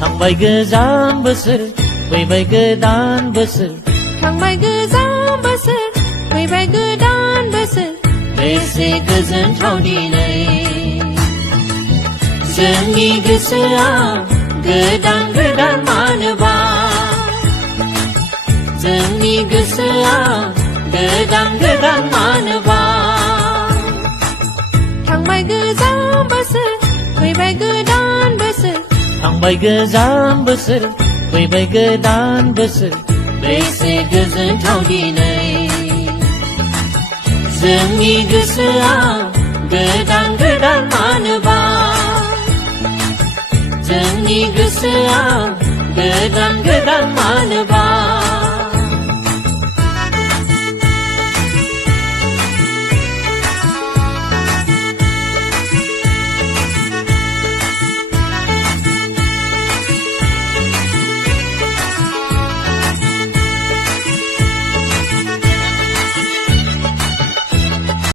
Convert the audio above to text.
थांबाय गोजाम बोसोर फैबाय गोदान बोसोर थांबाय गोजाम बोसोर फैबाय गोदान बोसोर बेसे गोजोनथाव दिनै जोंनि गोसोआ गोदान गोदान मानोबा जोंनि गोसोआ गोदान गोदान मानोबा थांबाय गोजाम बोसोर फैबाय गोदान बोसोर थांबाय गोजाम बोसोर फैबाय गोदान बोसोर बेसे गोजोनथाव दिनै जोंनि गोसोआ गोदान गोदान मानोबा जोंनि गोसोआ गोदान गोदान मानोबा